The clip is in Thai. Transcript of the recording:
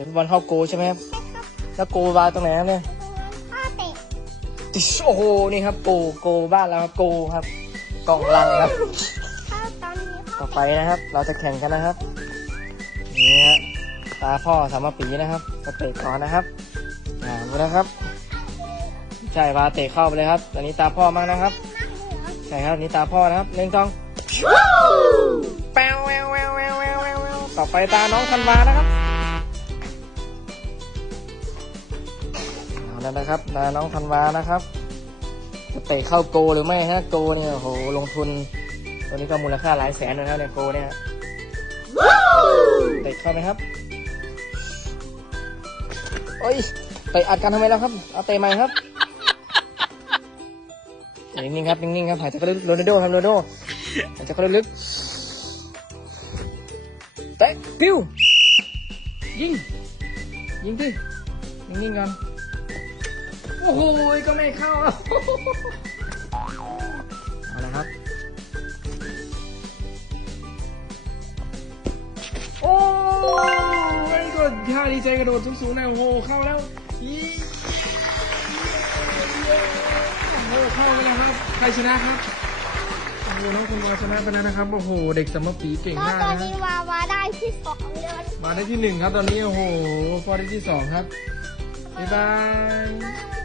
อลกันครับเดี๋ยวฟุตบอลเข้าโกใช่ไหมครับใช่ครับแล้วโกบาตรงไหนครับเนี่ยพ่อเตะติชโอ้โหนี่ครับโกโกบ้านเราครับโกครับกล่องลังครับถ้าตอนนี้พ่อต่อไปนะครับ เราจะแข่งกันนะครับนี่ฮะตาพ่อสามปีนะครับจะเตะก่อนนะครับอ่าดูนะครับใช่พาเตะเข้าไปเลยครับตอนนี้ตาพ่อมากนะครับ ใช่ครับนี่ตาพ่อนะครับหนึ่งสองแปวแววแววแววแววแววแววต่อไปตาน้องธันวานะครับ แล้วนะครับตาน้องธันวานะครับ จะเตะเข้าโกหรือไม่ฮะโกเนี่ยโหลงทุนตัวนี้ก็มูลค่าหลายแสนเลยนะครับในโกเนี่ยเตะเข้าไหมครับโอ้ยเตะอัดกันทำไมแล้วครับเอาเตะใหม่ครับนิ่งๆครับนิ่งๆครับหายใจเข้าลึกโรนัลโดครับโรนัลโดหายใจเข้าลึกเตะปิ้วยิงยิงดินิ่งๆก่อน โอ้โหก็ไม่เข้าอะเอาละครับ โอ้ยกดท่าดีใจกระโดดสูงๆนะโอ้โหเข้าแล้วยี่โอ้โหเข้าไปแล้วครับ ใครชนะครับโอ้โหน้องคุณวาชนะไปแล้วนะครับโอ้โหเด็กสมปีเก่งก็มากตอนนะนี้วาวาได้ที่สองเดือนมาได้ที่หนึ่งครับตอนนี้โอ้โหฟอร์ได้ที่สองครับบ๊ายบายบ๊ายบาย